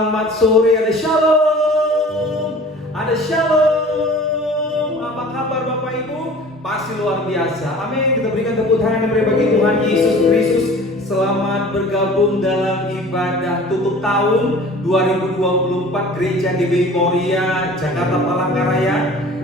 Selamat sore, ada shalom. Ada shalom. Apa kabar Bapak Ibu? Pasti luar biasa. Amin. Kita berikan tepuk tangan yang bagi Tuhan Yesus Kristus. Selamat bergabung dalam ibadah tutup tahun 2024 Gereja GBI Moria Jakarta Palangkaraya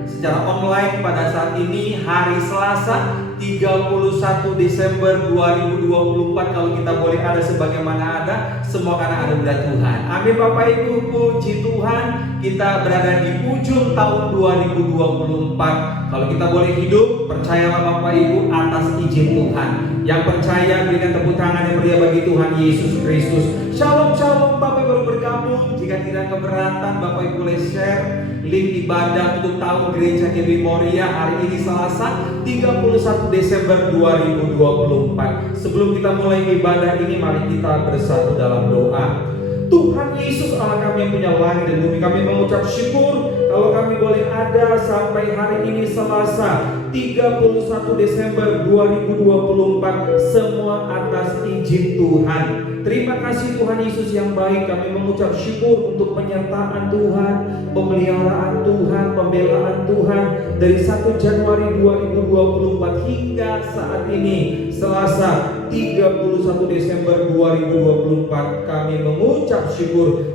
secara online pada saat ini hari Selasa 31 Desember 2024. Kalau kita boleh ada sebagaimana ada, semua karena anugerah Tuhan. Amin Bapak Ibu, puji Tuhan. Kita berada di ujung tahun 2024. Kalau kita boleh hidup, percayalah Bapak Ibu atas izin Tuhan. Yang percaya berikan tepuk tangan yang meriah bagi Tuhan Yesus Kristus. Shalom shalom Bapak Ibu baru bergabung. Jika tidak keberatan Bapak Ibu boleh share link ibadah tutup tahun Gereja GBI Moria hari ini Selasa 31 Desember 2024. Sebelum kita mulai ibadah ini, mari kita bersatu dalam doa. Tuhan Yesus Allah kami yang punya langit dan bumi, kami mengucap syukur kalau kami boleh ada sampai hari ini Selasa 31 Desember 2024, semua atas izin Tuhan. Terima kasih Tuhan Yesus yang baik. Kami mengucap syukur untuk penyertaan Tuhan, pemeliharaan Tuhan, pembelaan Tuhan dari 1 Januari 2024 hingga saat ini Selasa 31 Desember 2024. Kami mengucap syukur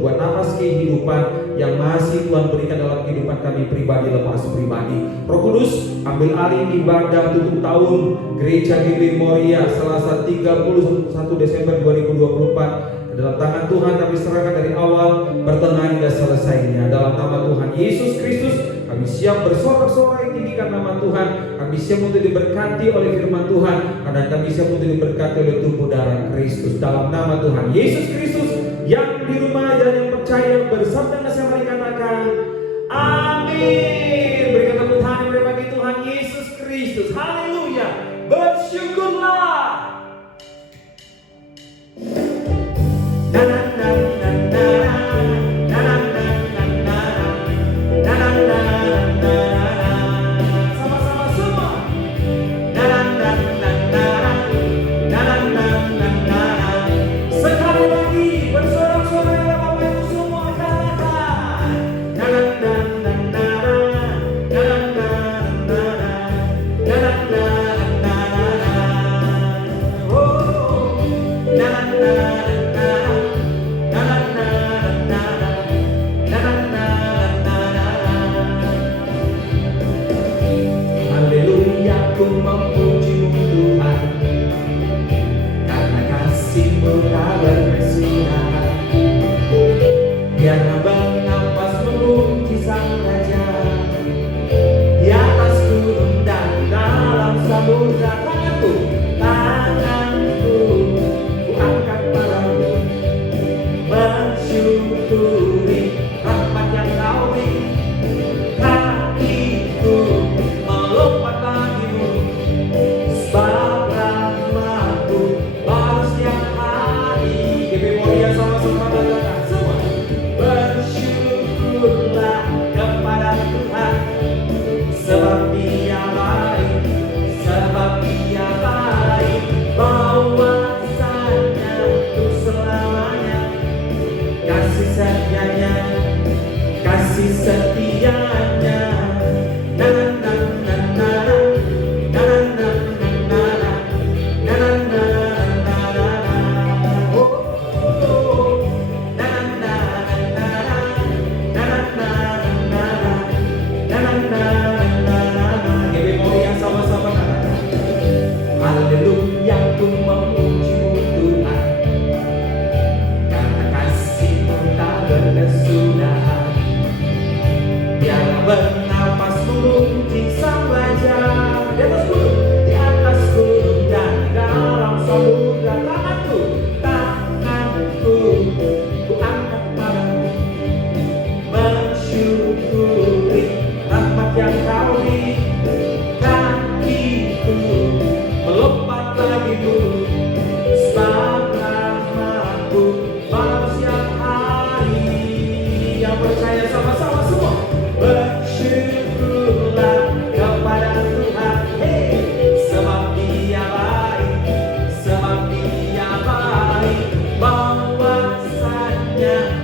buat nafas kehidupan yang masih Tuhan berikan dalam kehidupan kami pribadi lepas pribadi. Roh Kudus, ambil alih ibadah tutup tahun Gereja GBI Moria Selasa 31 Desember 2024. Dalam tangan Tuhan kami serahkan dari awal, pertengahan hingga selesainya. Dalam nama Tuhan Yesus Kristus, kami siap bersorak-sorai tinggikan nama Tuhan. Kami siap untuk diberkati oleh firman Tuhan, dan kami siap untuk diberkati oleh tubuh darah Kristus. Dalam nama Tuhan Yesus Kristus, yang di rumah dan yang percaya bersama dengan saya mari katakan amin. Berikan tepuk tangan bagi Tuhan Yesus Kristus. Haleluya. Bersyukurlah.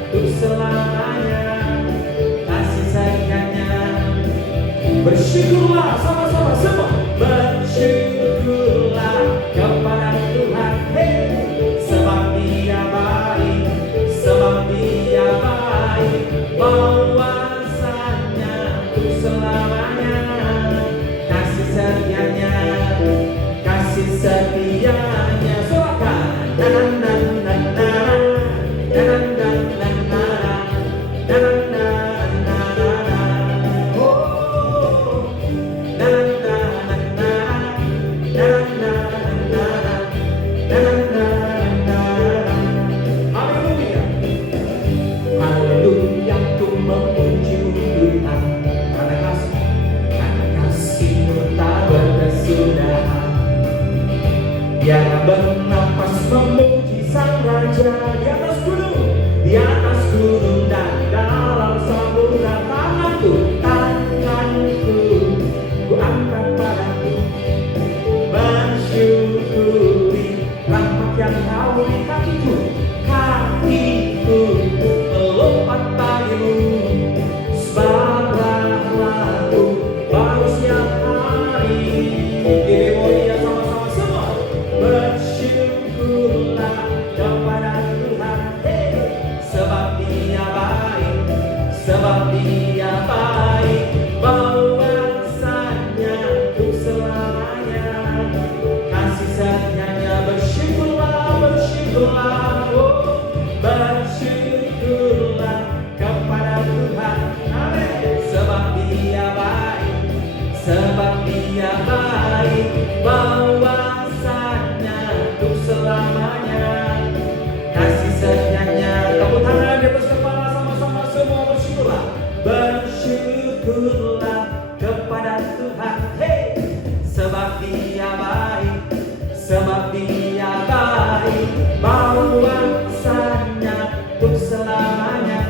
untuk selamanya. Kasih sayangnya. Bersyukurlah sama-sama semua. Bersyukurlah kepada Tuhan, sebab Dia baik, sebab Dia baik. Bahwasanya untuk selamanya. Kasih setianya, kasih setianya. Soalkan dan dia bernapas memuji Sang Raja di atas gunung dan dalam samudra. Tanganku ku angkat padamu, bersyukuri rahmat yang kau beri kakiku melompat bagimu, sebarlah lagu baru setiap hari. Bersyukurlah kepada Tuhan, sebab Dia baik, sebab Dia baik. Bahwasanya untuk selamanya. Kasih setianya. Bersyukurlah, bersyukurlah, oh, bersyukurlah kepada Tuhan, amin. Sebab Dia baik, sebab Dia baik. Bahwasanya untuk selamanya. Kasih setianya. Tepuk tangan di atas kepala sama-sama semua. Bersyukurlah, bersyukurlah kepada Tuhan, sebab Dia baik, sebab Dia baik. Bahwasanya untuk selamanya.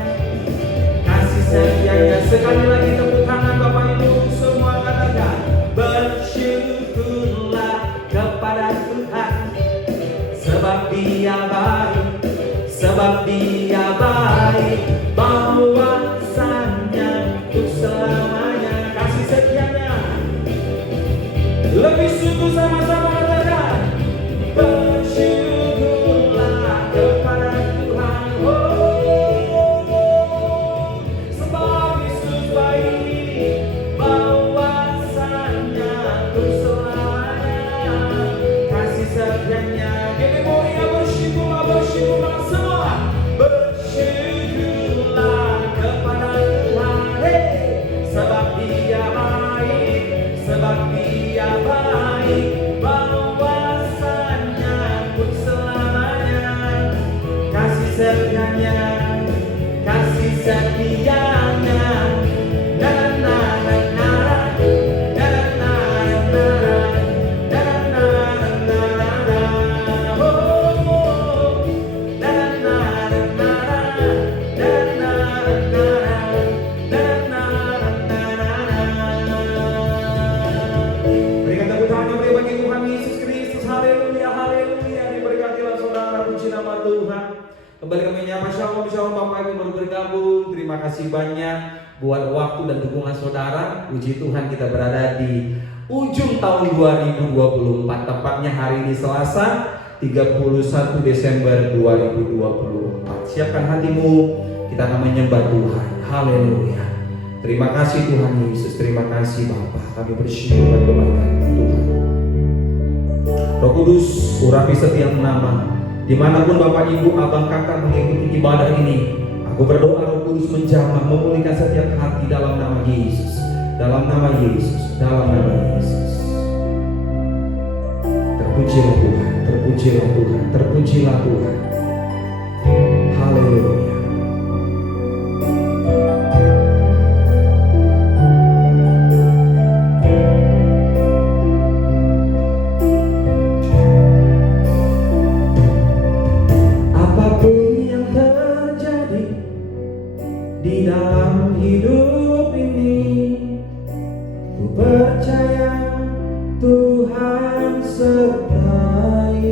Kasih setianya. Sekali lagi tepuk tangan Bapak Ibu semua, katakan bersyukurlah kepada Tuhan, sebab Dia baik, sebab Dia baik. Bahwasanya untuk selamanya. Kasih setianya. Lebih sungguh sama-sama katakan bersyukurlah kepada Tuhan, oh, sebab Yesus baik. Bahwasanya untuk selamanya. Kasih setianya. Bersyukurlah, bersyukurlah semua. Bersyukurlah kepada Tuhan, sebab Dia baik, sebab Dia baik. Bahwasanya untuk selamanya. Kasih setianya, kasih setianya. Berikan tepuk tangan yang bagi Tuhan Yesus Kristus. Haleluya, haleluya. Diberkatilah saudara, puji nama Tuhan. Kembali kami menyapa shalom, shalom Bapak Ibu baru bergabung. Terima kasih banyak buat waktu dan dukungan saudara. Puji Tuhan, kita berada di ujung tahun 2024. Tepatnya hari ini Selasa 31 Desember 2024. Siapkan hatimu, kita akan menyembah Tuhan. Haleluya. Terima kasih Tuhan Yesus, terima kasih Bapa. Kami bersyukur dan kebaikan Tuhan. Roh Kudus, urapi setiap nama. Dimanapun Bapak Ibu, Abang Kakak mengikuti ibadah ini, aku berdoa Roh Kudus menjamah, memulihkan setiap hati dalam nama Yesus, dalam nama Yesus, dalam nama Yesus. Terpujilah Tuhan, terpujilah Tuhan, terpujilah Tuhan. Haleluya. Di dalam hidup ini, ku percaya Tuhan sertai.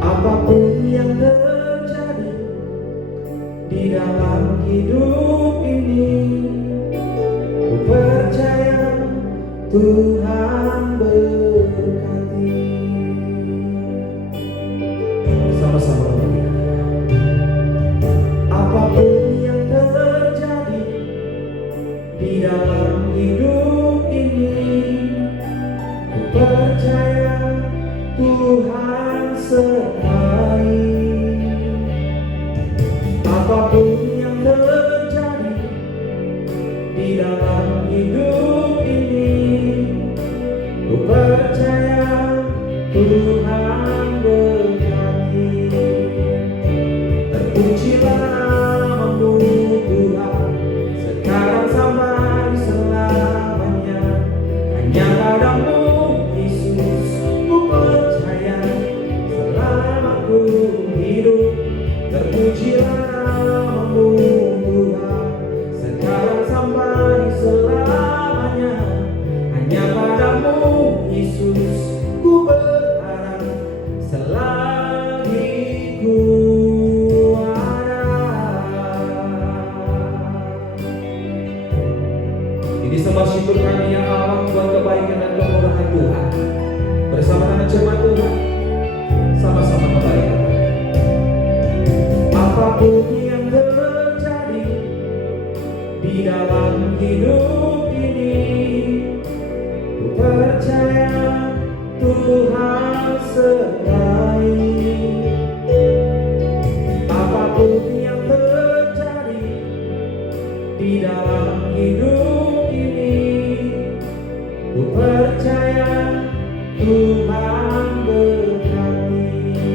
Apapun yang terjadi dalam hidup ini. Ku percaya Tuhan berkati. Sama-sama apapun yang terjadi di dalam hidup ini, ku percaya Tuhan sertai. Apapun yang terjadi di dalam hidup ini, ku percaya Tuhan berkati. Terpujilah namamu Tuhan, sekarang sampai selamanya. Hanya padamu Yesus ku percaya, selama ku hidup. Terpujilah namamu Tuhan, sekarang sampai selamanya. Hanya padamu Yesus ku berharap, selagi ku ini sembah syukur kami ya Allah buat kebaikan dan kemurahan Tuhan. Bersama dengan jemaat Tuhan, sama-sama kebaikan. Apapun yang terjadi di dalam hidup ini, ku percaya Tuhan sertai. Apapun yang terjadi di dalam hidup ini, ku percaya Tuhan berkati.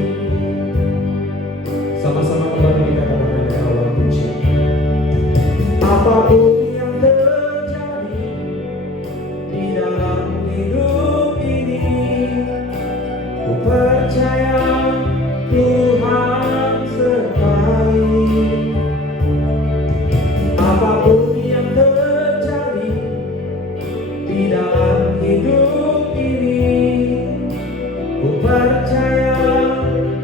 Sama-sama kembali kita katakan ya Allah puji. Apapun yang terjadi di dalam hidup ini, ku percaya Tuhan sertai. Apapun yang terjadi di dalam hidup ini, ku percaya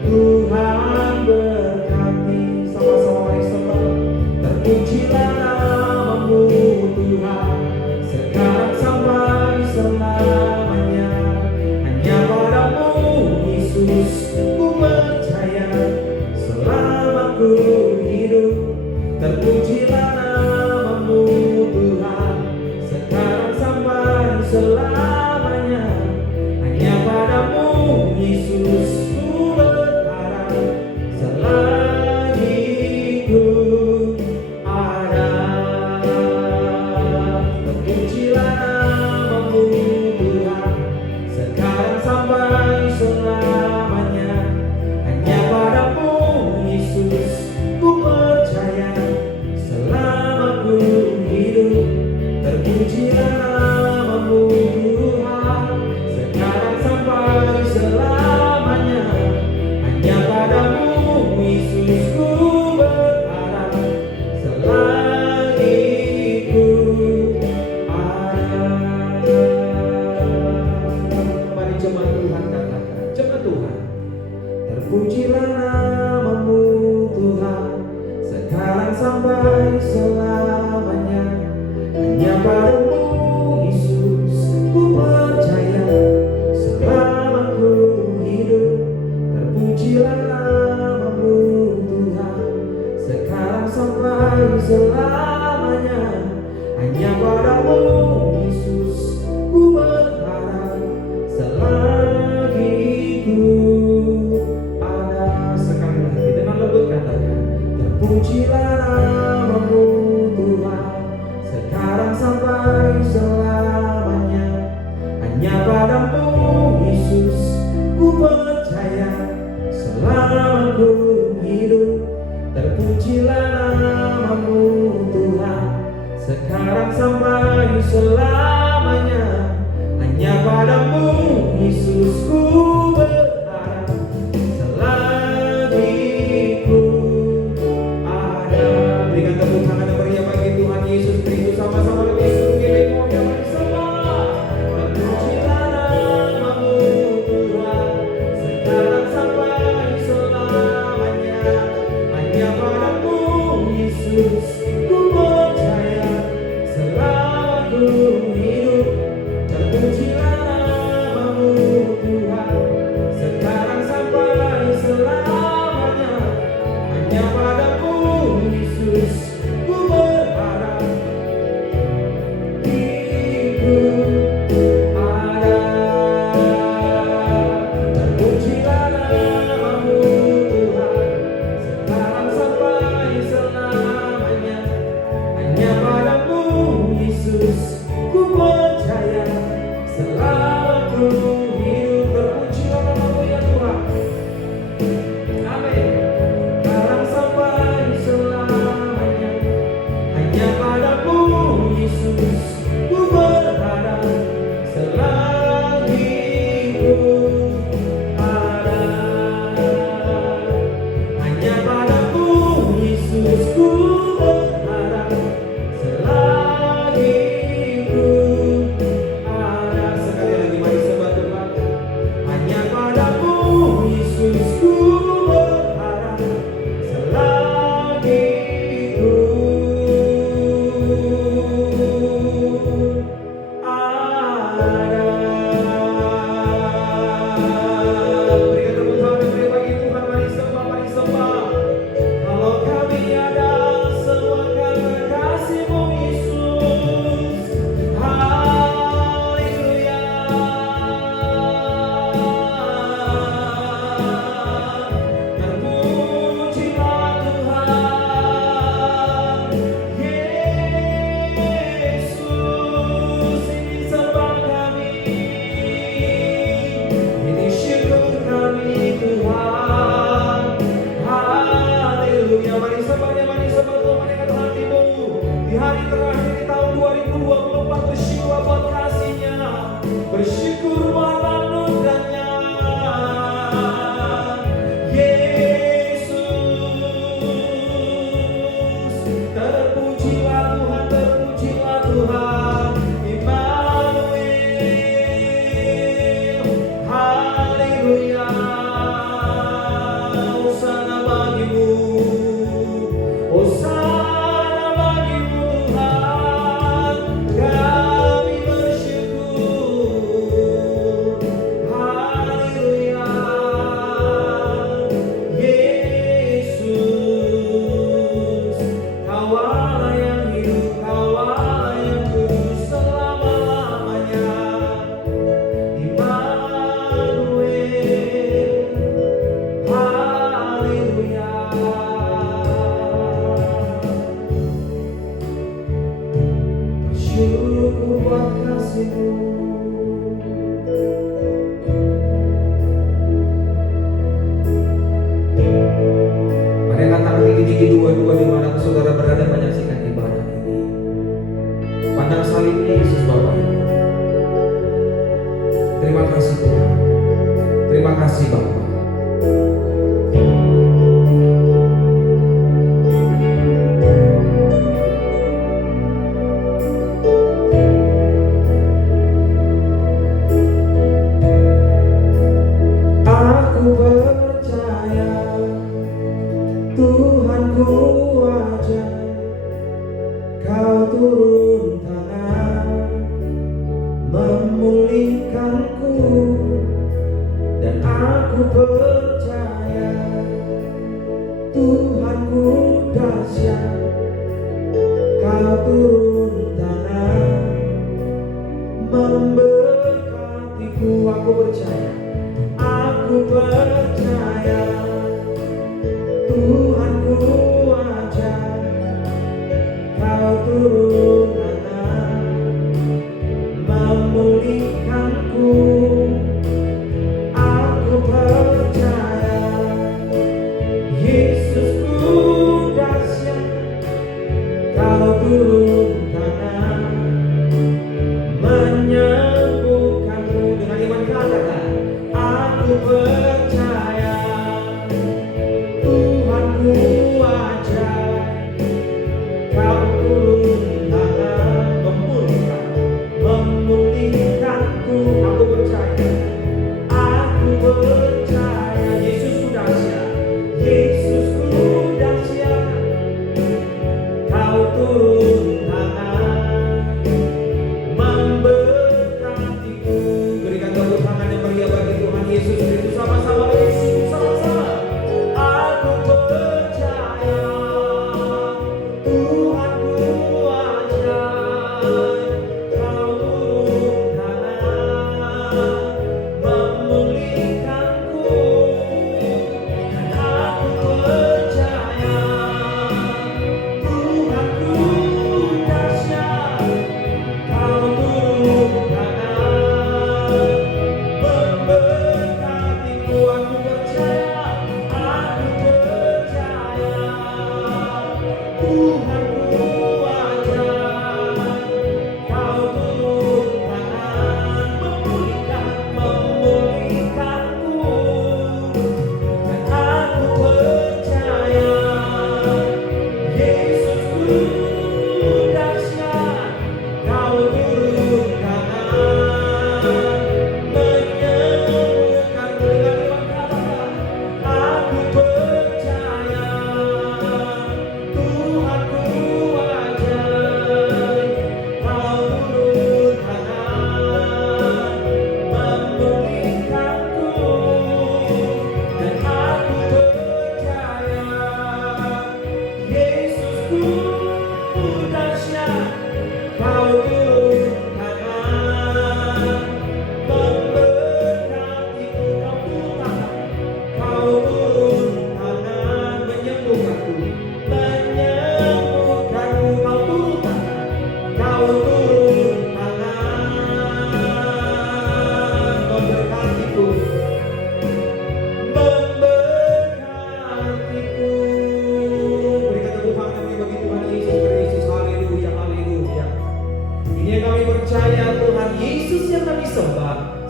Tuhan berkati. Sama-sama mari sembah. Terpujilah namamu Tuhan, sekarang sampai selamanya. Hanya padamu Yesus ku percaya, selama ku hidup. Terpujilah namamu Tuhan, sekarang sampai selamanya. Hanya padamu Yesus ku berharap, selagi ku ada. Terpujilah namamu Tuhan, sekarang sampai selamanya. Hanya padamu Yesus ku percaya, selama ku hidup. Terpujilah namamu Tuhan, sekarang sampai selamanya. Hanya padamu Yesus ku berharap, selagi ku ada. Mari jemaat Tuhan katakan, jemaat Tuhan. Terpujilah namamu Tuhan, sekarang sampai selamanya. Hanya padamu Yesus ku percaya, selama ku hidup. Terpujilah namamu Tuhan, sekarang sampai selamanya. Hanya padamu Yesus ku berharap, selagi ku ada. Sekali lagi dengan lembut katakan, terpujilah namamu Tuhan, sekarang sampai selamanya. Hanya padamu Yesus ku percaya, selama ku hidup. Terpujilah namamu Tuhan, sekarang sampai selamanya. Hanya padamu Yesus ku berharap, selagi ku ada. Berikan tepuk tangan yang meriah bagi Tuhan Yesus Kristus. Sama-sama lebih sungguh moga mari sembah. Terpujilah namamu Tuhan, sekarang sampai selamanya. Hanya padamu Yesus Yesus, ku percaya selama ku hidup. Terpujilah namamu Tuhan, sekarang sampai selamanya. Hanya padamu Yesus, ku berharap. Hidupku ada. Terpujilah namamu Tuhan, sekarang sampai selamanya. Hanya padamu Yesus, ku percaya selama ku hidup. Terpujilah namamu ya Tuhan. Amin. Sekarang sampai selamanya. Hanya padamu Yesus, ku berharap. Selagi ku ada. Hanya padamu Yesus, ku berharap. Selagi ku ada. Sekali lagi mari sembah Tuhan. Hanya padamu Yesus, ku berharap. Selagi ku ada. Berikan tepuk tangan yang meriah bagi Tuhan. Mari sembah, mari sembah. Kalau kami ada semua karena kasih-Mu Yesus. Haleluya. Terpujilah Tuhan. Yesus, ini sembah kami. Ini syukur kami Tuhan. Haleluya. Mari sembah Dia, mari sembah Tuhan dengan hatimu. Di hari terakhir di tahun 2024 bersyukur buat kasih-Nya, bersyukur buat anugerah-Nya. Yesus, terpujilah Tuhan, terpujilah Tuhan. Immanuel, haleluya. Hosana bagimu, hosana bagimu Tuhan. Kami bersyukur, haleluya. Yesus, Kau Allah yang hidup, Kau Allah yang kudus selama-lamanya. Immanuel, haleluya. Bersyukur buat kasih-Mu. Mari angkat tangan tinggi-tinggi dua-dua dimanapun saudara berada menyaksikan ibadah ini. Pandang salibnya Yesus Bapa. Terima kasih Tuhan. Terima kasih Bapa. Aku percaya Tuhanku ajaib, Kau turun tangan memulihkanku. Dan aku percaya Tuhanku dahsyat, Kau turun tangan memberkatiku. Aku percaya, aku percaya Tuhanku ajaib, Kau turun tangan memulihkanku. Aku percaya Yesusku dahsyat, Kau turun tangan menyembuhkan.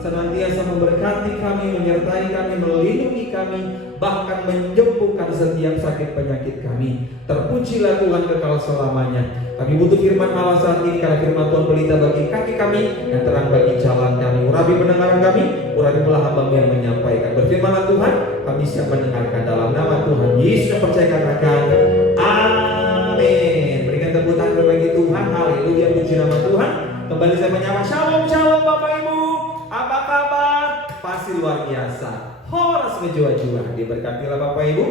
senantiasa memberkati kami, menyertai kami, melindungi kami, bahkan menyembuhkan setiap sakit penyakit kami. Terpujilah Tuhan kekal selamanya. Kami butuh firman Allah saat ini, karena firman Tuhan pelita bagi kaki kami dan terang bagi jalan kami. Urapi pendengaran kami, urapi pula hamba-Mu yang menyampaikan. Berfirmanlah Tuhan, kami siap mendengarkan dalam nama Tuhan Yesus yang percaya katakan amin. Berikan tepuk tangan bagi Tuhan. Haleluya, puji nama Tuhan. Kembali saya menyapa shalom shalom Bapak Ibu. Apa kabar? Pasti luar biasa. Horas menjua-jua. Diberkatilah Bapak Ibu.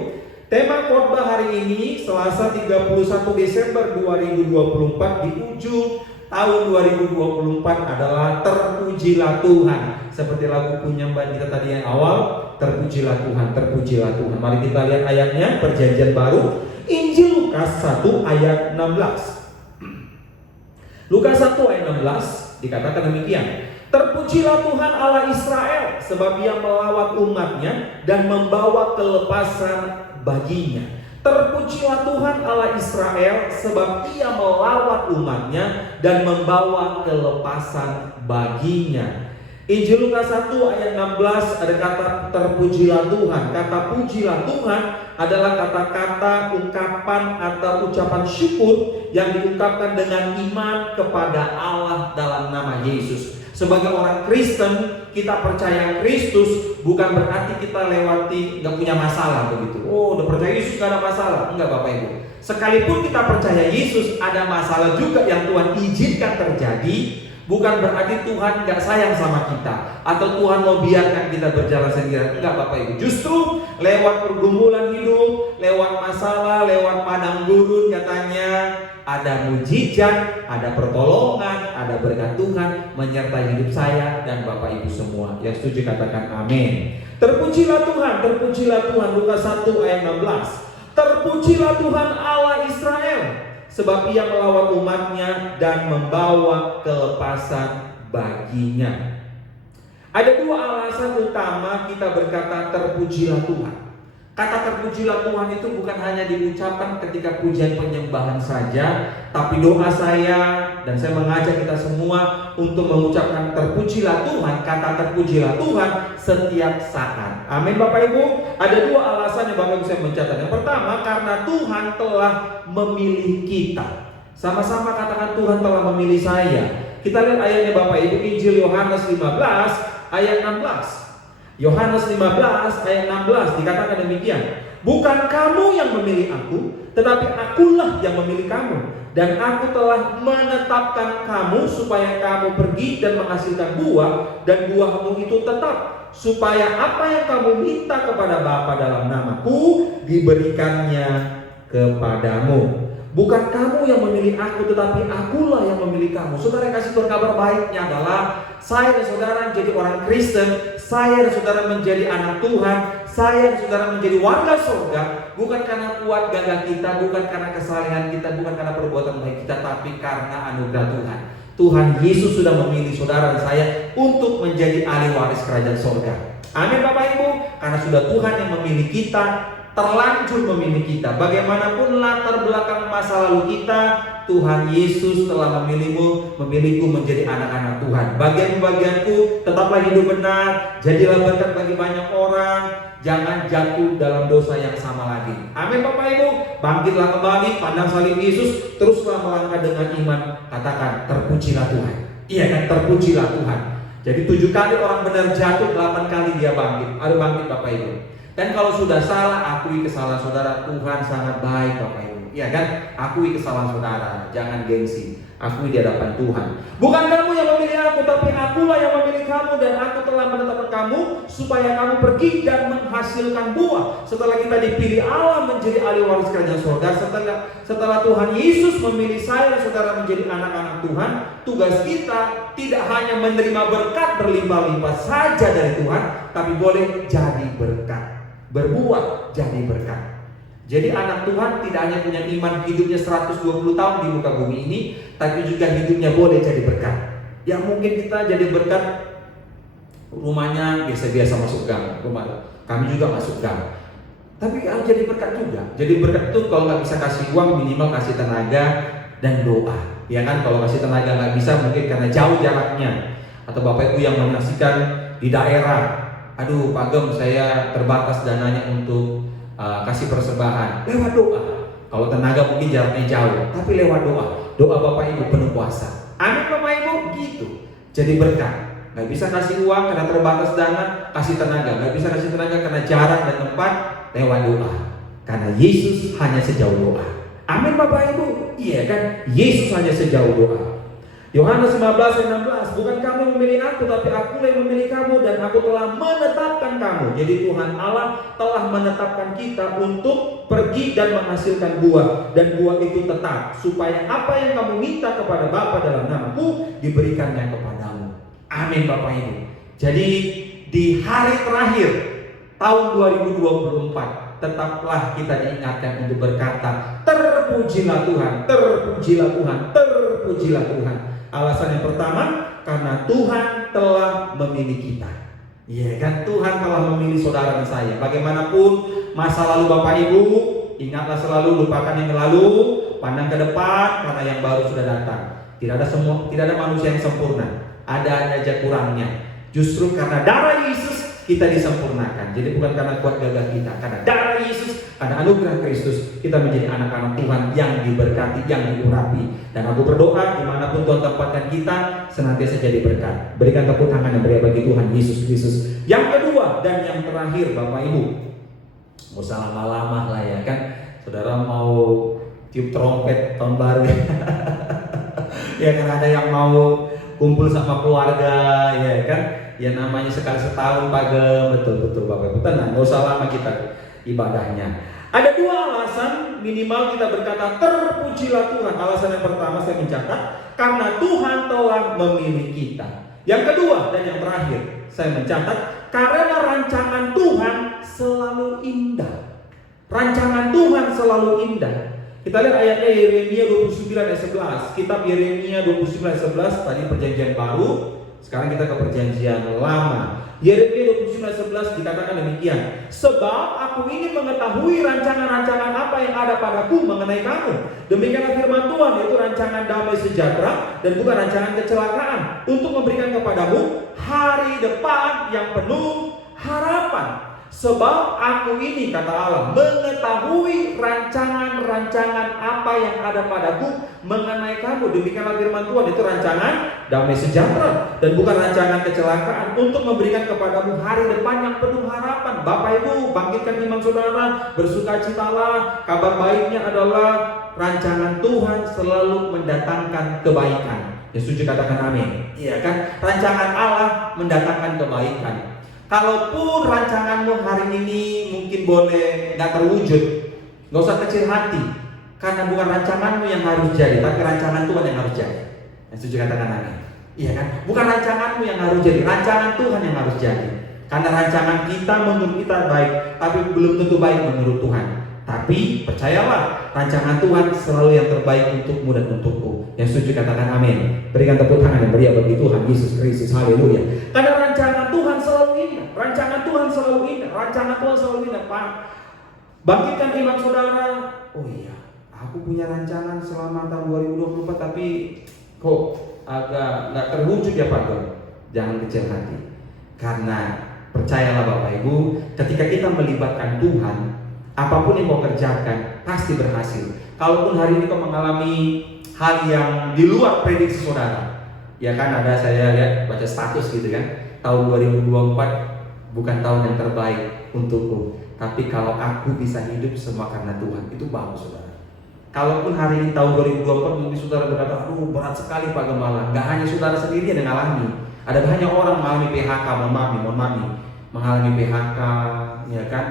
Tema khotbah hari ini Selasa 31 Desember 2024 di ujung tahun 2024 adalah terpujilah Tuhan. Seperti lagu punya Mbak kita tadi yang awal, terpujilah Tuhan, terpujilah Tuhan. Mari kita lihat ayatnya, Perjanjian Baru, Injil Lukas 1 ayat 16. Lukas 1 ayat 16 dikatakan demikian. Terpujilah Tuhan Allah Israel, sebab Ia melawat umatnya dan membawa kelepasan baginya. Terpujilah Tuhan Allah Israel, sebab Ia melawat umatnya dan membawa kelepasan baginya. Injil Lukas 1 ayat 16 ada kata terpujilah Tuhan. Kata pujilah Tuhan adalah kata-kata ungkapan atau ucapan syukur yang diungkapkan dengan iman kepada Allah dalam nama Yesus. Sebagai orang Kristen, kita percaya Kristus bukan berarti kita lewati gak punya masalah begitu. Oh, udah percaya Yesus gak ada masalah. Enggak Bapak Ibu. Sekalipun kita percaya Yesus, ada masalah juga yang Tuhan izinkan terjadi. Bukan berarti Tuhan gak sayang sama kita, atau Tuhan mau biarkan kita berjalan sendiri. Enggak Bapak Ibu. Justru lewat pergumulan hidup, lewat masalah, lewat padang gurun, katanya ada mujizat, ada pertolongan, ada berkat Tuhan menyertai hidup saya dan Bapak Ibu semua. Yang setuju katakan amin. Terpujilah Tuhan, terpujilah Tuhan. Lukas 1 ayat 16. Terpujilah Tuhan Allah Israel, sebab Ia melawat umatnya dan membawa kelepasan baginya. Ada dua alasan utama kita berkata terpujilah Tuhan. Kata terpujilah Tuhan itu bukan hanya diucapkan ketika pujian penyembahan saja, tapi doa saya dan saya mengajak kita semua untuk mengucapkan terpujilah Tuhan, kata terpujilah Tuhan setiap saat. Amin Bapak Ibu. Ada dua alasan yang Bapak Ibu saya mencatat. Yang pertama, karena Tuhan telah memilih kita. Sama-sama katakan Tuhan telah memilih saya. Kita lihat ayatnya Bapak Ibu, Injil Yohanes 15 ayat 16. Yohanes 15 ayat 16 dikatakan demikian. Bukan kamu yang memilih aku, tetapi akulah yang memilih kamu. Dan aku telah menetapkan kamu supaya kamu pergi dan menghasilkan buah, dan buahmu itu tetap, supaya apa yang kamu minta kepada Bapa dalam namaku diberikannya kepadamu. Bukan kamu yang memilih aku, tetapi akulah yang memilih kamu. Saudara kasih kabar baiknya adalah saya dan saudara menjadi orang Kristen, saya dan saudara menjadi anak Tuhan, saya dan saudara menjadi warga surga, bukan karena kuat gagah kita, bukan karena kesalehan kita, bukan karena perbuatan baik kita, tapi karena anugerah Tuhan. Tuhan Yesus sudah memilih saudara dan saya untuk menjadi ahli waris kerajaan surga. Amin Bapak Ibu. Karena sudah Tuhan yang memilih kita, terlanjur memilih kita. Bagaimanapun latar belakang masa lalu kita, Tuhan Yesus telah memilihku menjadi anak-anak Tuhan. Bagian-bagianku, tetaplah hidup benar, jadilah berkat bagi banyak orang, jangan jatuh dalam dosa yang sama lagi. Amin Bapak Ibu. Bangkitlah kembali, pandang salib Yesus, teruslah melangkah dengan iman. Katakan terpujilah Tuhan. Iya kan, terpujilah Tuhan. Jadi 7 kali orang benar jatuh, 8 kali dia bangkit. Ayo bangkit Bapak Ibu. Dan kalau sudah salah, akui kesalahan saudara. Tuhan sangat baik Bapak Ibu. Iya kan? Akui kesalahan saudara. Jangan gengsi. Akui di hadapan Tuhan. Bukan kamu yang memilih aku, tapi akulah yang memilih kamu. Dan aku telah menetapkan kamu supaya kamu pergi dan menghasilkan buah. Setelah kita dipilih Allah menjadi ahli waris kerajaan surga, setelah Tuhan Yesus memilih saya dan saudara menjadi anak-anak Tuhan, tugas kita tidak hanya menerima berkat berlimpah-limpah saja dari Tuhan, tapi boleh jadi berkat. Berbuat jadi berkat. Jadi anak Tuhan tidak hanya punya iman hidupnya 120 tahun di muka bumi ini, tapi juga hidupnya boleh jadi berkat. Ya mungkin kita jadi berkat, rumahnya biasa-biasa masuk gang, rumah kami juga masuk gang. Tapi jadi berkat juga. Jadi berkat itu kalau nggak bisa kasih uang, minimal kasih tenaga dan doa. Ya kan, kalau kasih tenaga nggak bisa mungkin karena jauh jaraknya. Atau Bapak Ibu yang menyaksikan di daerah, aduh Pak Gem, saya terbatas dananya untuk kasih persembahan, lewat doa. Kalau tenaga mungkin jaraknya jauh, tapi lewat doa. Doa Bapak Ibu penuh kuasa. Amin Bapak Ibu, gitu. Jadi berkat. Gak bisa kasih uang karena terbatas dana, kasih tenaga. Gak bisa kasih tenaga karena jarak dan tempat, lewat doa. Karena Yesus hanya sejauh doa. Amin Bapak Ibu. Iya kan? Yesus hanya sejauh doa. Yohanes 15 ayat 16, bukan kamu memilih aku, tapi aku yang memilih kamu, dan aku telah menetapkan kamu. Jadi Tuhan Allah telah menetapkan kita untuk pergi dan menghasilkan buah, dan buah itu tetap, supaya apa yang kamu minta kepada Bapa dalam namaku diberikannya kepadamu. Amin Bapak Ibu. Jadi di hari terakhir tahun 2024, tetaplah kita diingatkan untuk berkata, terpujilah Tuhan, terpujilah Tuhan, terpujilah Tuhan. Alasan yang pertama, karena Tuhan telah memilih kita. Iya kan, Tuhan telah memilih saudara dan saya. Bagaimanapun masa lalu Bapak Ibu, ingatlah selalu, lupakan yang lalu, pandang ke depan, karena yang baru sudah datang. Tidak ada manusia yang sempurna. Ada aja kurangnya. Justru karena darah Yesus kita disempurnakan. Jadi bukan karena kuat gagah kita, karena darah Yesus, karena anugerah Kristus, kita menjadi anak-anak Tuhan yang diberkati, yang diurapi. Dan aku berdoa dimanapun Tuhan tempatkan kita, senantiasa jadi berkat. Berikan tepuk tangan yang meriah bagi Tuhan Yesus Kristus. Yang kedua dan yang terakhir Bapak Ibu, mau usah lama-lama lah ya kan. Saudara mau tiup trompet tahun baru ya kan, ada yang mau kumpul sama keluarga ya kan. Ya namanya sekali setahun Pak Gem, betul Bapak Ibu, tenang, gak usah lama kita ibadahnya. Ada dua alasan minimal kita berkata terpujilah Tuhan. Alasan yang pertama saya mencatat, karena Tuhan telah memilih kita. Yang kedua dan yang terakhir saya mencatat, karena rancangan Tuhan selalu indah. Rancangan Tuhan selalu indah. Kita lihat ayatnya Yeremia 29 ayat 11. Kitab Yeremia 29 ayat 11, tadi perjanjian baru. Sekarang kita ke perjanjian lama. Yeremia 29 ayat 11 dikatakan demikian. Sebab aku ingin mengetahui rancangan-rancangan apa yang ada padaku mengenai kamu. Demikianlah firman Tuhan, yaitu rancangan damai sejahtera dan bukan rancangan kecelakaan, untuk memberikan kepadamu hari depan yang penuh harapan. Sebab aku ini, kata Allah, mengetahui rancangan-rancangan apa yang ada padaku mengenai kamu. Demikianlah firman Tuhan, itu rancangan damai sejahtera dan bukan rancangan kecelakaan, untuk memberikan kepadamu hari depan yang penuh harapan. Bapak Ibu, bangkitkan iman saudara, bersukacitalah. Kabar baiknya adalah rancangan Tuhan selalu mendatangkan kebaikan. Ya setuju, katakan amin. Iya kan, rancangan Allah mendatangkan kebaikan. Kalaupun rancanganmu hari ini mungkin boleh gak terwujud, gak usah kecil hati, karena bukan rancanganmu yang harus jadi, tapi rancangan Tuhan yang harus jadi. Yang setuju katakan amin. Iya kan? Bukan rancanganmu yang harus jadi, rancangan Tuhan yang harus jadi. Karena rancangan kita menurut kita baik, tapi belum tentu baik menurut Tuhan. Tapi percayalah, rancangan Tuhan selalu yang terbaik untukmu dan untukku. Yang setuju katakan amin. Berikan tepuk tangan yang meriah bagi Tuhan Yesus Kristus. Haleluya. Karena rancangan Tuhan selalu indah. Rancangan Tuhan selalu indah. Rancangan Tuhan selalu indah. Pak, bangkitkan iman saudara. Oh iya, aku punya rancangan selama tahun 2024, tapi kok agak nggak terwujud ya Pak Gem. Jangan kecil hati. Karena percayalah Bapak Ibu, ketika kita melibatkan Tuhan, apapun yang kau kerjakan pasti berhasil. Kalaupun hari ini kau mengalami hal yang di luar prediksi saudara, ya kan, ada saya lihat baca status gitu kan, tahun 2024 bukan tahun yang terbaik untukku, tapi kalau aku bisa hidup semua karena Tuhan, itu bagus saudara. Kalaupun hari ini tahun 2024 mungkin saudara berkata, aduh berat sekali Pak Gembala. Gak hanya saudara sendiri yang mengalami, ada banyak orang mengalami PHK, mohon maaf nih, mengalami PHK, ya kan.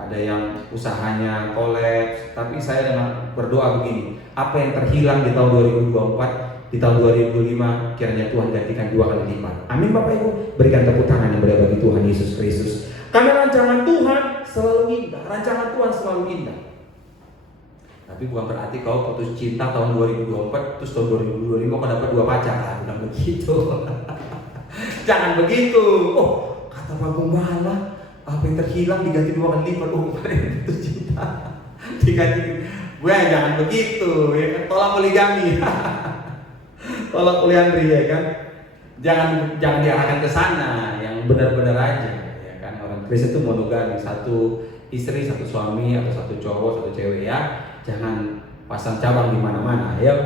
Ada yang usahanya kolaps, tapi saya dengan berdoa begini, apa yang terhilang di tahun 2024, di tahun 2005, kiranya Tuhan gantikan 2 kali lipat. Amin Bapak Ibu. Berikan tepuk tangan yang meriah bagi Tuhan Yesus Kristus. Karena rancangan Tuhan selalu indah, rancangan Tuhan selalu indah. Tapi bukan berarti kau putus cinta tahun 2024, terus tahun 2025 kau dapat 2 pacar. Bukan begitu. Jangan begitu. Oh, kata Pak Gembala, apa yang terhilang diganti 2 kali lipat. Oh, itu cinta diganti. Gue jangan begitu ya kan, tolak poligami. Tolak poliandri ya kan. Jangan diarahkan ke sana ya yang benar-benar aja, ya kan. Orang Kristen itu monogami, satu istri, satu suami, atau satu cowok, satu cewek ya. Jangan pasang cabang di mana-mana, ya.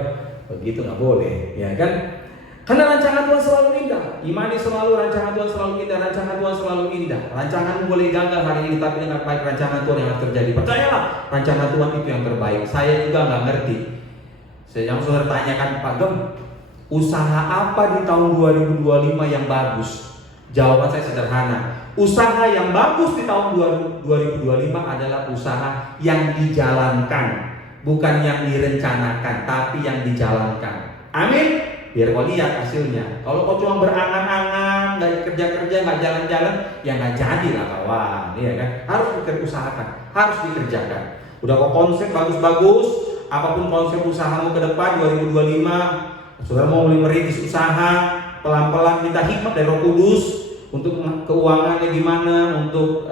Begitu nggak boleh, ya kan? Karena rancangan Tuhan selalu indah. Imani selalu rancangan Tuhan selalu indah, rancangan Tuhan selalu indah. Rancanganmu boleh gagal hari ini, tapi dengan baik rancangan Tuhan yang harus terjadi. Percayalah, rancangan Tuhan itu yang terbaik. Saya juga nggak ngerti. Yang saudara tanyakan, Pak Gem, usaha apa di tahun 2025 yang bagus? Jawaban saya sederhana. Usaha yang bagus di tahun 2025 adalah usaha yang dijalankan, bukan yang direncanakan, tapi yang dijalankan. Amin. Biar kau lihat hasilnya. Kalau kau cuma berangan-angan, nggak kerja-kerja, nggak jalan-jalan, ya nggak jadi lah kawan, iya kan? Harus diusahakan, harus dikerjakan. Udah kau konsep bagus-bagus, apapun konsep usahamu ke depan 2025, saudara mau mulai merintis usaha, pelan-pelan minta hikmat dari Roh Kudus untuk keuangannya gimana, untuk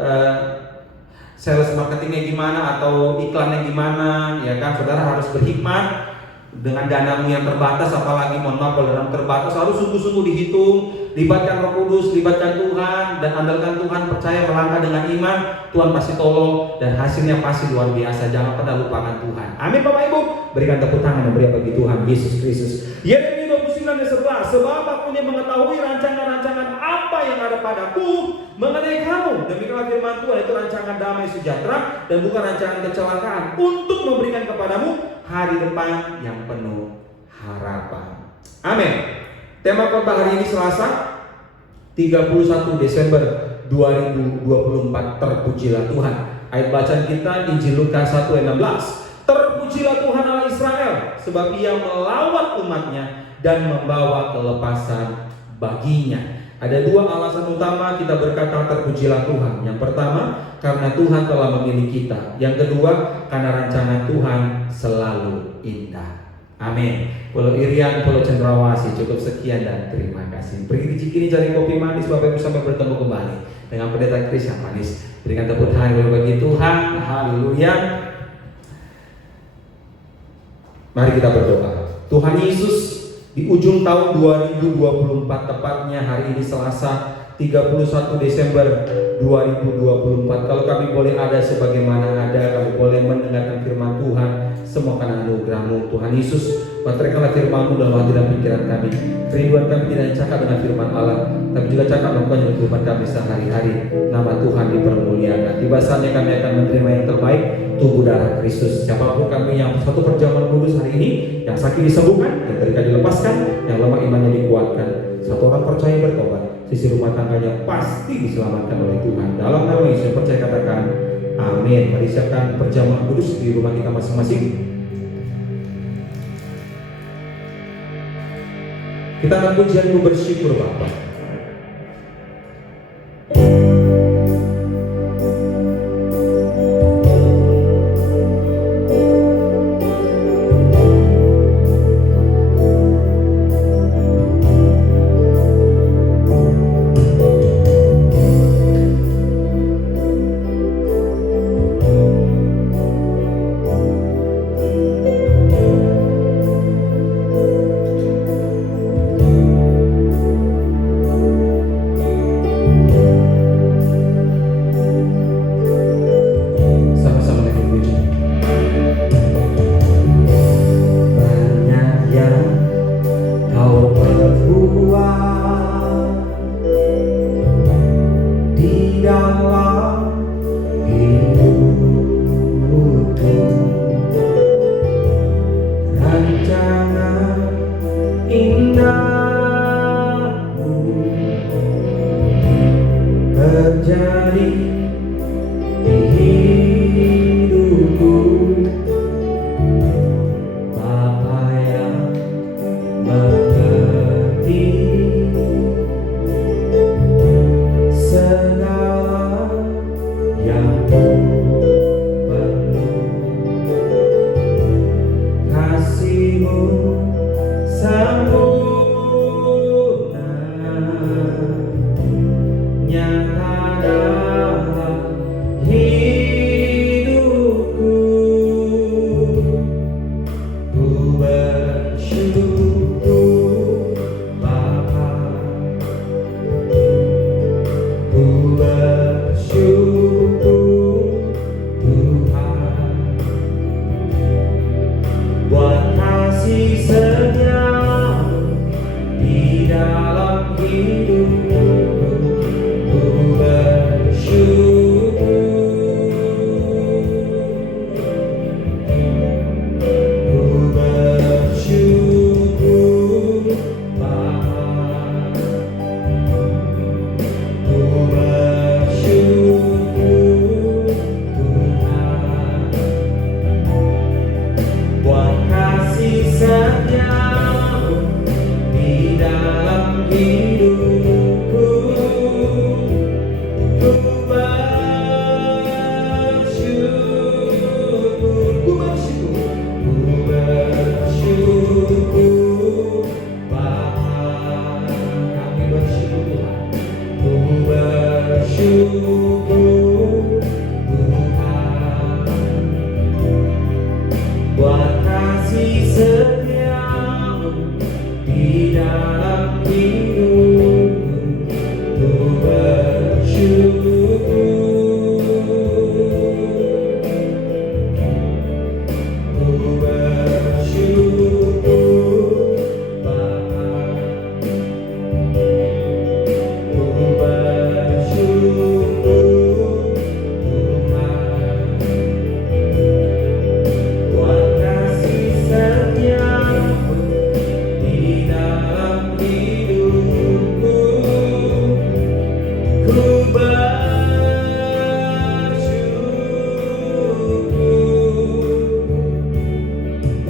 sales marketingnya gimana, atau iklannya gimana, ya kan? Saudara harus berhikmat. Dengan danamu yang terbatas, apalagi mohon maaf kalau dana terbatas, harus sungguh-sungguh dihitung, libatkan Roh Kudus, libatkan Tuhan, dan andalkan Tuhan, percaya melangkah dengan iman, Tuhan pasti tolong, dan hasilnya pasti luar biasa. Jangan pernah lupakan Tuhan. Amin Bapak Ibu. Berikan tepuk tangan dan beri bagi Tuhan Yesus Kristus. Yeremia 29:11, sebab aku ini mengetahui rancangan-rancangan apa yang ada padaku mengenai kamu, demikianlah firman Tuhan, itu rancangan damai sejahtera dan bukan rancangan kecelakaan, untuk memberikan kepadamu hari depan yang penuh harapan. Amin. Tema khotbah hari ini Selasa 31 Desember 2024. Terpujilah Tuhan. Ayat bacaan kita Injil Lukas 1:16. Terpujilah Tuhan Allah Israel, sebab Ia melawat umatnya dan membawa kelepasan baginya. Ada dua alasan utama kita berkata terpujilah Tuhan. Yang pertama, karena Tuhan telah memilih kita. Yang kedua, karena rancangan Tuhan selalu indah. Amin. Pulau Irian, Pulau Cendrawasih, cukup sekian dan terima kasih. Pergi di Cikini cari kopi manis, Bapak Ibu, sampai bertemu kembali dengan pendeta Kris yang manis. Berikan tepuk tangan bagi Tuhan. Haleluya. Mari kita berdoa. Tuhan Yesus, di ujung tahun 2024, tepatnya hari ini Selasa 31 Desember 2024, kalau kami boleh ada sebagaimana ada, kami boleh mendengarkan firman Tuhan, semua karena anugerah-Mu Tuhan Yesus. Bateraikanlah firman-Mu dalam hati dan pikiran kami. Kerinduan kami tidak hanya cakap dengan firman Allah, tapi juga cakap melakukan dalam kehidupan kami sehari-hari. Nama Tuhan dipermuliakan. Tiba saatnya kami akan menerima yang terbaik, tubuh darah Kristus. Siapapun kami yang satu perjamuan kudus hari ini, yang sakit disembuhkan, yang terikat dilepaskan, yang lemah imannya dikuatkan. Satu orang percaya bertobat, sisi rumah tangganya pasti diselamatkan oleh Tuhan. Dalam nama Yesus percaya katakan amin. Mari siapkan perjamuan kudus di rumah kita masing-masing. Kita akan pujian bersyukur Bapa.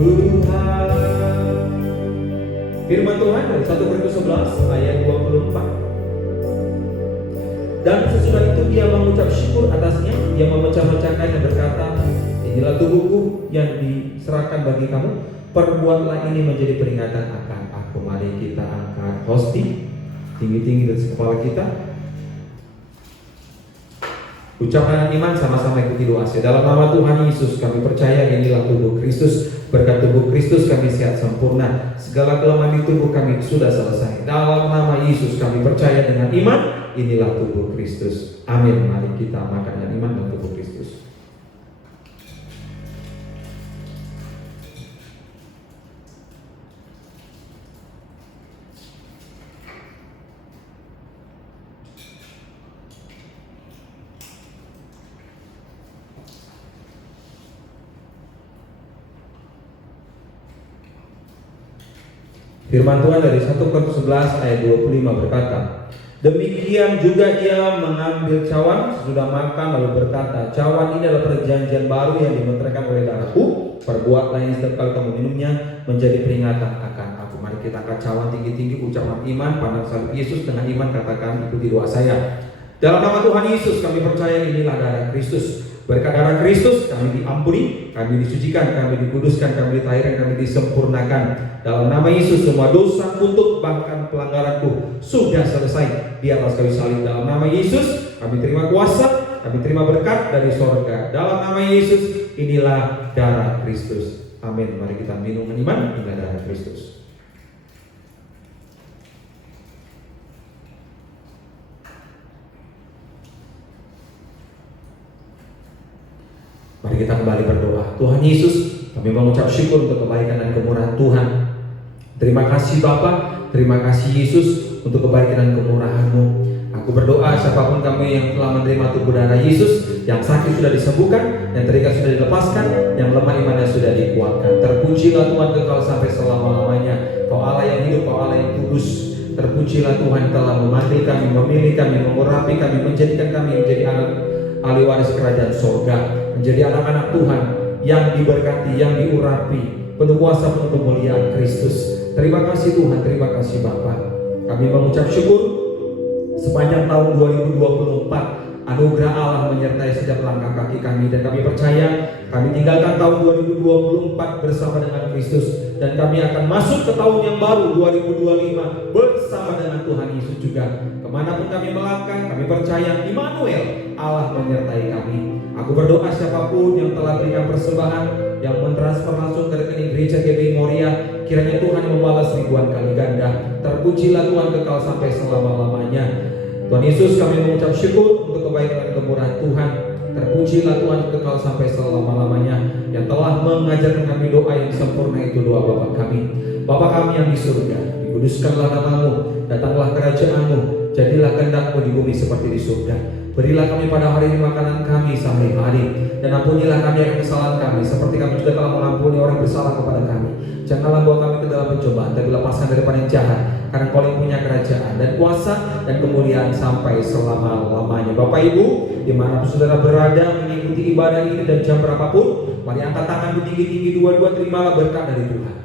Tuhan. Firman Tuhan dari 1 Korintus 11 ayat 24. Dan sesudah itu dia mengucap syukur atasnya, dia memecah-mecahkan dan berkata, inilah tubuhku yang diserahkan bagi kamu, perbuatlah ini menjadi peringatan akan aku. Mari kita angkat hosti tinggi-tinggi dari kepala kita. Ucapkan iman, sama-sama ikuti doa saya. Dalam nama Tuhan Yesus kami percaya inilah tubuh Kristus. Berkat tubuh Kristus kami sehat sempurna. Segala kelemahan di tubuh kami sudah selesai. Dalam nama Yesus kami percaya dengan iman, inilah tubuh Kristus. Amin. Mari kita makan dengan iman dan tubuh Kristus. Firman Tuhan dari 1 Korintus 11 ayat 25 berkata, demikian juga ia mengambil cawan sesudah makan lalu berkata, cawan ini adalah perjanjian baru yang dimeteraikan oleh darahku. Perbuatlah ini setiap kali kamu minumnya menjadi peringatan akan aku. Mari kita angkat cawan tinggi-tinggi, ucapan iman, pandang salib Yesus dengan iman katakan ikuti doa saya. Dalam nama Tuhan Yesus kami percaya inilah darah Kristus. Berkat darah Kristus kami diampuni, kami disucikan, kami dikuduskan, kami ditahirkan, kami disempurnakan. Dalam nama Yesus semua dosa, kutuk, bahkan pelanggaranku sudah selesai di atas kayu salib. Dalam nama Yesus kami terima kuasa, kami terima berkat dari sorga. Dalam nama Yesus inilah darah Kristus. Amin. Mari kita minum iman, inilah darah Kristus. Mari kita kembali berdoa. Tuhan Yesus, kami mengucap syukur untuk kebaikan dan kemurahan Tuhan. Terima kasih Bapa, terima kasih Yesus untuk kebaikan dan kemurahan-Mu. Aku berdoa siapapun kami yang telah menerima tubuh darah Yesus, yang sakit sudah disembuhkan, yang terikat sudah dilepaskan, yang lemah imannya sudah dikuatkan. Terpujilah Tuhan kekal sampai selama-lamanya. Kau Allah yang hidup, Kau Allah yang kudus. Terpujilah Tuhan telah memanggil kami, memilih kami, mengurapi kami, menjadikan kami menjadi anak ahli waris kerajaan sorga, menjadi anak-anak Tuhan yang diberkati, yang diurapi, penuh kuasa, penuh kemuliaan Kristus. Terima kasih Tuhan, terima kasih Bapa. Kami mengucap syukur sepanjang tahun 2024 anugerah Allah menyertai setiap langkah kaki kami, dan kami percaya kami tinggalkan tahun 2024 bersama dengan Kristus, dan kami akan masuk ke tahun yang baru 2025 bersama dengan Tuhan Yesus juga. Kemanapun kami melangkah, kami percaya Immanuel, Allah menyertai kami. Aku berdoa siapapun yang telah berikan persembahan, yang mentransfer langsung ke rekening gereja GBI Moria, kiranya Tuhan membalas ribuan kali ganda. Terpujilah Tuhan kekal sampai selama-lamanya. Tuhan Yesus, kami mengucap syukur untuk kebaikan dan kemurahan Tuhan. Terpujilah Tuhan kekal sampai selama-lamanya, yang telah mengajarkan kami doa yang sempurna, itu doa Bapa kami. Bapa kami yang di surga, dikuduskanlah nama-Mu, datanglah kerajaan-Mu, jadilah kehendak-Mu di bumi seperti di surga. Berilah kami pada hari ini makanan kami sehari-hari, dan ampunilah kami akan kesalahan kami, seperti kami juga telah mengampuni orang bersalah kepada kami. Janganlah bawa kami ke dalam pencobaan, tapi lepaskan daripada yang jahat, karena Kau yang punya kerajaan dan kuasa dan kemuliaan sampai selama-lamanya. Bapak Ibu, dimanapun saudara berada mengikuti ibadah ini dan jam berapapun, mari angkat tangan tinggi-tinggi, dua-dua, terimalah berkat dari Tuhan.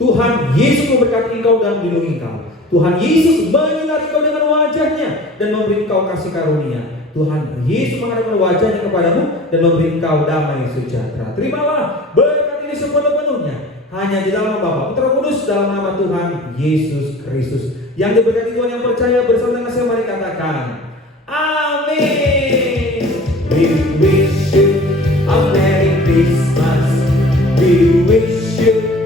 Tuhan Yesus memberkati engkau dan melindungi engkau. Tuhan Yesus menyinari engkau dengan wajahnya dan memberi engkau kasih karunia. Tuhan Yesus menghadapkan wajahnya kepadamu dan memberi engkau damai sejahtera. Terimalah berkat ini sepenuh-penuhnya hanya di dalam Bapa, Putra, Kudus, dalam nama Tuhan Yesus Kristus. Yang diberkati Tuhan yang percaya bersama dengan saya, mari katakan amin. We wish you a Merry Christmas. We wish you